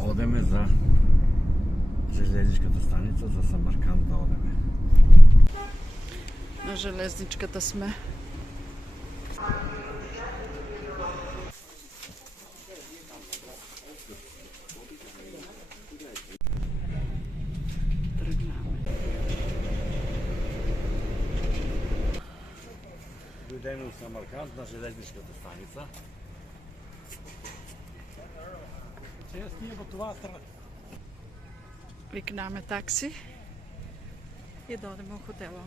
Одеме за железничката станица за Самарканд да одеме. На железничката сме. Дојдеме у Самарканд на железничката станица. Сега ние во това Викнаме такси и да одеме у хотела.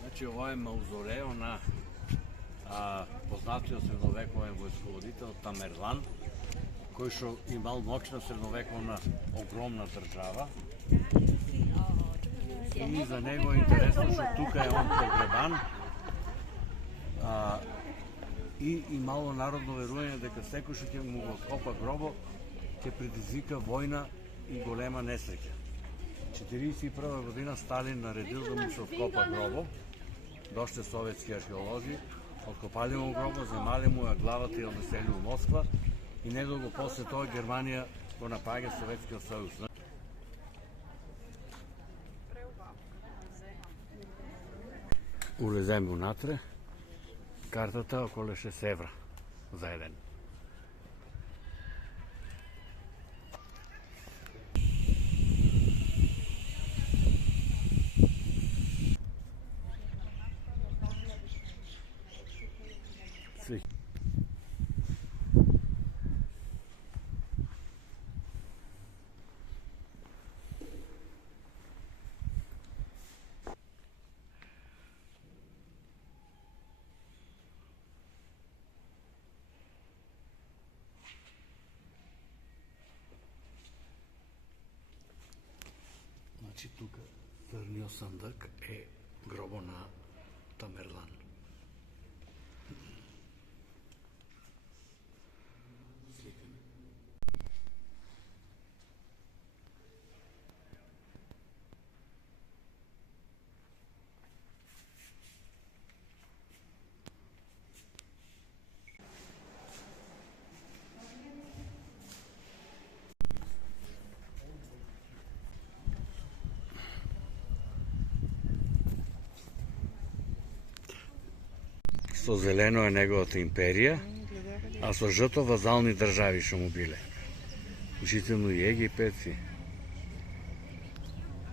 Значи, ова е маузолео на познатиот средновековен војсководител Тамерлан, кој што имал моќна средновековна огромна држава. И за него е интересно што тука е он погребан. И имало народно верување дека секој што ќе му го копа гробо ќе предизвика војна и голема несреќа. 1941 година Сталин наредил да му се откопа гробо. Дошле советски археолози, откопале му гробо, земале му ја главата и ја однесели у Москва и недолго после тоа Германија го напаѓа Советскиот сојуз. Улеземе унатре, картата околу 6 евра за еден. Значи тука црниот сандак е гробо на Тамерлан. Со зелено е неговата империја, а со жото вазални држави што му биле. Учително и Египет,